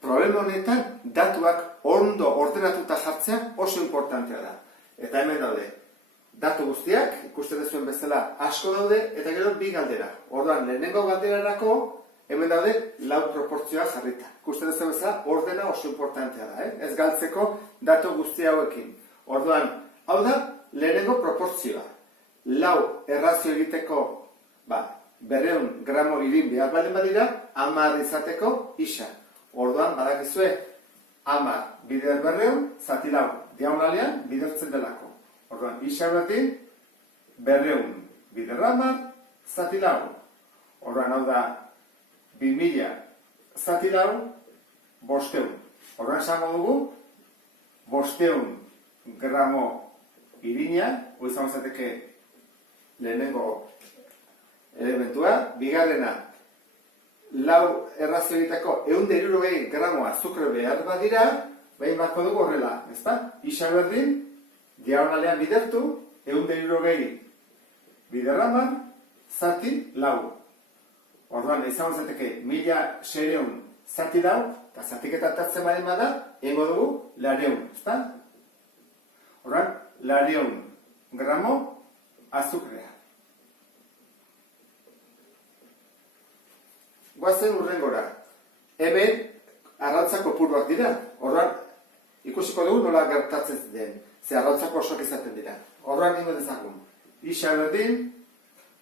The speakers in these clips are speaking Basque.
problema honetan datuak ondo ordenatuta jartzea oso importantea da. Eta hemen daude, datu guztiak, ikusten duzuen bezala asko daude, eta gero bi galdera. Orduan, lehenengo galderarako, hemen daude lau proportzioa jarrita. Ikusten duzuen bezala, ordena oso importantea da, ez galtzeko datu guzti hauekin. Orduan, hau da, lehenengo proportzioa. Lau errazio egiteko, 200 gramo irin behar baldin badira, 10 izateko isa. Orduan, badakizue, 10 bider 200, zati lau, diagonalean bidertzen delako. Orduan, isa berdin, 200 bider 10, zati lau. Orduan, hau da, 2000 zati lau, 500. Orduan, esango dugu, 500 gramo irina, izango zateke lehenengo elementua, bigarrena, lau errazio egiteko 160 gramo azukre behar badira, behin batko dugu horrela, ezta? Isa berdin, diagonalean bidertu, 160 biderraman, zati lau. Orduan, izango zateke 1600 zati lau, eta zatiketa tartzen baldin bada, egingo dugu 200, ezta? Orduan, 200 gramo azukrea. Guazen urrengora. Hemen arrautza kopuruak dira. Orduan, ikusiko dugu nola gertatzen den. Ze arrautzako osoak izaten dira. Orduan ningo dezagun. Isa berdin,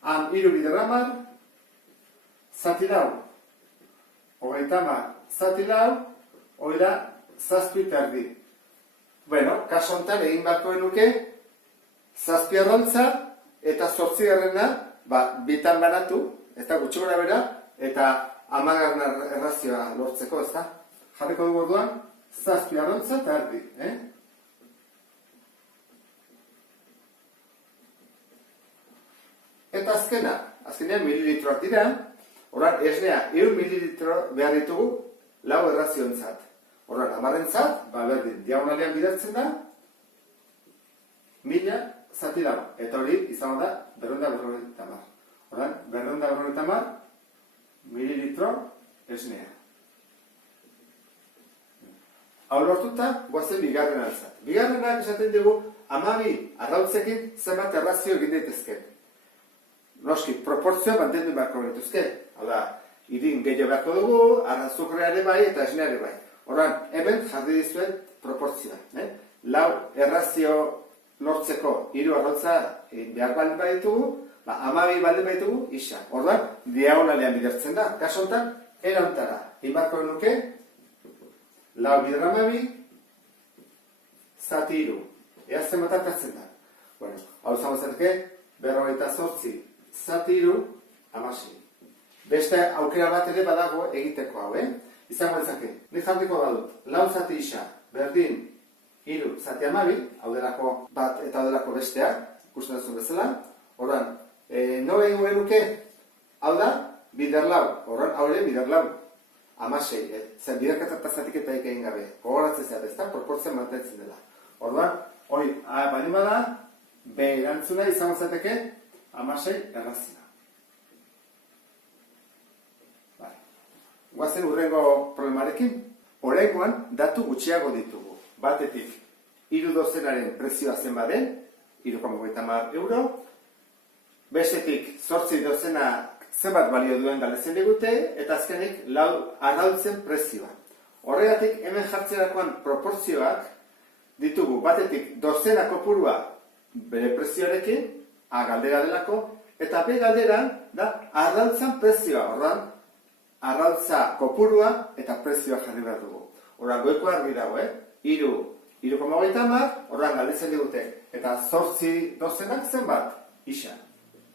3 biderramar, zati lau. 30 zati lau, oida 7 terdi. Bueno, kaso honetan egin beharko genuke, 7 arrautza eta 8 garrena, bitan banatu, ez da gutxi gora bera, eta 10 errazioa lortzeko, ez da? Jarriko dugu orduan, 7 arrautza eta erdi, Eta azkenean mililitroak dira, orduan esnea 1 mililitro behar ditugu lau errazioentzat. Orduan, 10-entzat, berdin, diagonalean bidertzen da, 1000 zati lau, eta hori izango da 250. Orduan, 250 mililitro esnea. Hau lortuta, guazen bigarren altzat. Bigarrenak esaten dugu, 12 arrautzekin zenbat errazio egin daitezke. Noski, proportzioa mantendu beharko dituzke. Hau da, irin gehiago beharko dugu, azukrea ere bai eta esnea ere bai. Orduan, hemen jarri dizuet proportzioa. Lau errazio lortzeko 3 arrautza behar baldin baditugu, 12 baldin baditugu, isa. Orduan, diagonalean bidertzen da. Kaso honetan, erantara. Inbarko nuke, lau bider 12, zati 3. Ea zenbat hartzen da. Bueno, hau izango zenke, 58 zati 3, 16. Beste aukera bat ere badago egiteko hau, Izango ezake, nik jarriko badut, lau zati isa, berdin, 3 zati 12, hau delako bat eta hau delako besteak, ikusten duzun bezala. Orduan, nola egingo genuke, hau da, bider lau, orduan, hau ere bider lau, 16, zen biderketa zatik eta egin gabe, gogoratzen zera, ez da, proportzioan mantentzen dela. Orduan, hori, baldin bada, B erantzuna izango zateke, 16 errazioa. Guazen urrengo problemarekin, oraingoan datu gutxiago ditugu. Batetik, 3 dozenaren prezioa zenbaden, 3,50 euro. Bestetik, 8 dozena zenbat balio duen galdetzen digute, eta azkenik 4 arrautzen prezioa. Horregatik, hemen jartzerakoan proportzioak ditugu. Batetik, dozena kopurua bere prezioarekin, A galdera delako, eta B galderan da arrautzan prezioa. Orduan, arrautza kopurua eta prezioa jarri behar dugu. Orduan, goiko argi dago, 3,50, orduan galdetzen digute. Eta 8 dozenak zenbat? Isa.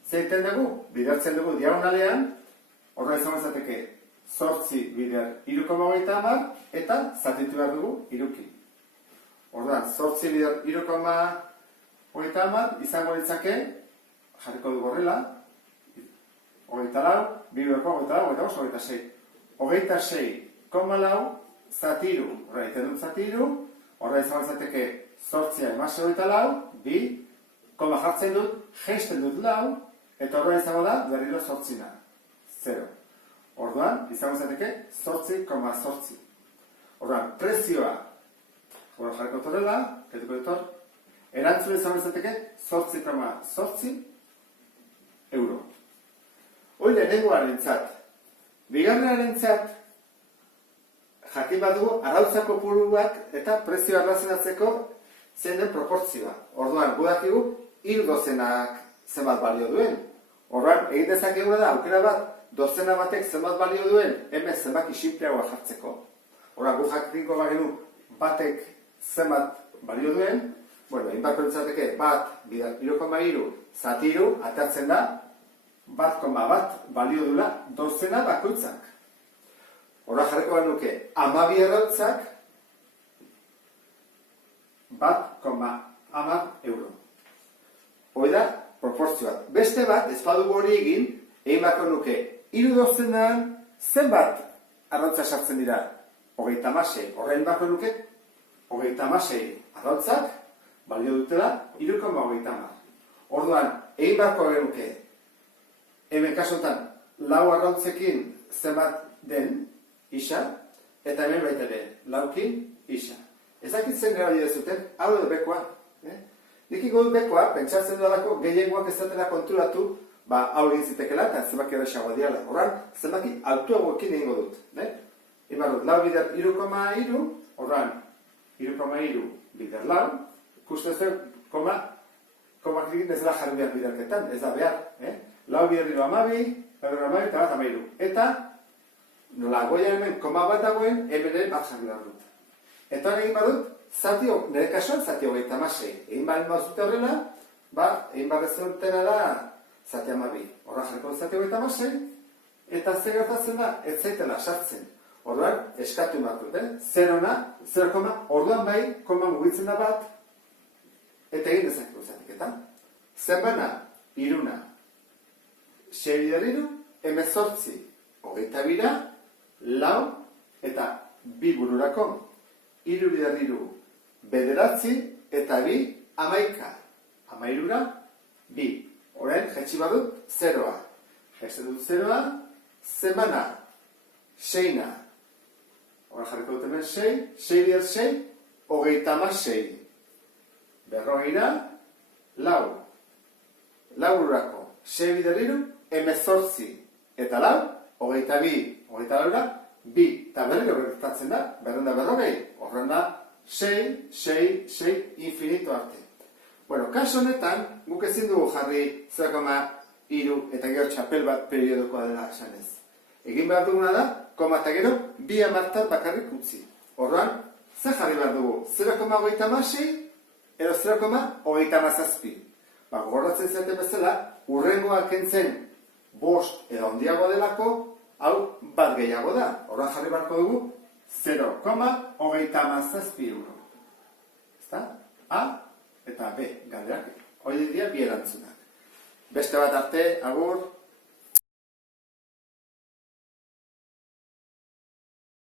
Zeiten dugu? Bidertzen dugu diagonalean, orduan izango zateke 8 bider 3,50 eta zatitu behar dugu 3. Orduan, 8 bider 3,50 izango ditzake, jarriko dugu horrela, 24, 26. 26,4 zatiru, horra egiten dut zatiru, horra izango zateke 8 emase 24, 2, koma jartzen dut, jeisten dut lau, eta horra izango da, berriro 8na, 0. Orduan, izango zateke 8,8. Orduan, prezioa, jarriko torrela, ketuko ditor, erantzule izan bezateke 8,8 euro. Hoi lehenengoarentzat. Bigarrenarentzat, jakin badugu arrautzako puruak eta prezioa erlazionatzeko zein den proportzioa. Orduan, gudakigu, 3 dozenak zenbat balio duen. Orduan, egin dezakeguna da, aukera bat, dozena batek zenbat balio duen, hemen zenbaki sinpleagoa jartzeko. Orduan, gu jakinko bagenu batek zenbat balio duen, bueno, egin barko entzateke, bat, 3,3, zati 3, atatzen da, 1,1 balio dula dozena bakoitzak. Horra jarriko genuke, 12 arrautzak 1,10 euro. Hoi da, proportzioa. Beste bat, ez badugu hori egin, egin bako nuke, 3 dozenan zenbat arrautza sartzen dira? 36. Horrein bako nuke, 36 arrautzak balio dutela 3,30. Orduan, egin bako genuke, hemen kasotan, 4 arrautzekin zenbat den, isa, eta hemen baita ere, 4kin, isa. Ezakitzen gara bide zuten, hau edo bekoa. Nik ingo dut bekoa, pentsatzen dudalako, gehiengoak ez zatela konturatu, hau egin zitekela, eta zenbaki erresagoa diala. Horran, zenbaki altuagoekin egingo dut. Ibarrut, 4 bider 3,3, horran, 3,3 bider 4, ikusten zen, komakrikin ez da jarri behar biderketan, ez da behar. 4 bider 12, 12 eta bat 13. Eta, nola, goia hemen koma bat dagoen, hemen ere bat jarri behar dut. Eta hori egin badut, nire kasuan zati 36. Egin balen bazute horrela, egin barrezentena da zati 12. Horra jarriko zati 36, eta zer gertatzen da, ez zaitela sartzen. Orduan, eskatu bat dut, 0, orduan bai, koma mugitzen da bat, eta egin dezakegu zatiketan. Zenbana, 3, 6 bider 3, 18, 22, 4, eta 2 bururako. 3 bider 3, 9, eta 2, 11. 13, 2. Orain, jetxi badut, 0a. Jetxi dut 0a, zenbana, 6. Hora jarriko dut hemen 6, 6 bider 6, 26. Berrogeira, 4. 4 bururako, 6 bider 3, 18. Eta 4, 22, 24, 2, eta berriro gertatzen da, berrogei, horren da, 6, 6, 6, infinito arte. Bueno, kaso honetan, guk ezin dugu jarri 0,3 eta gero txapel bat periodokoa dela esanez. Egin behar duguna da, koma eta gero, 2 amartat bakarrik utzi. Horren, zer jarri behar dugu? 0,36 edo 0,37. Gogorratzen zaten bezala, urrengoa kentzen 5 edo handiago delako, hau bat gehiago da. Horren jarri beharko dugu 0,37 euro. Ezta? A eta B galderak. Hori dira bi erantzunak. Beste bat arte, agur.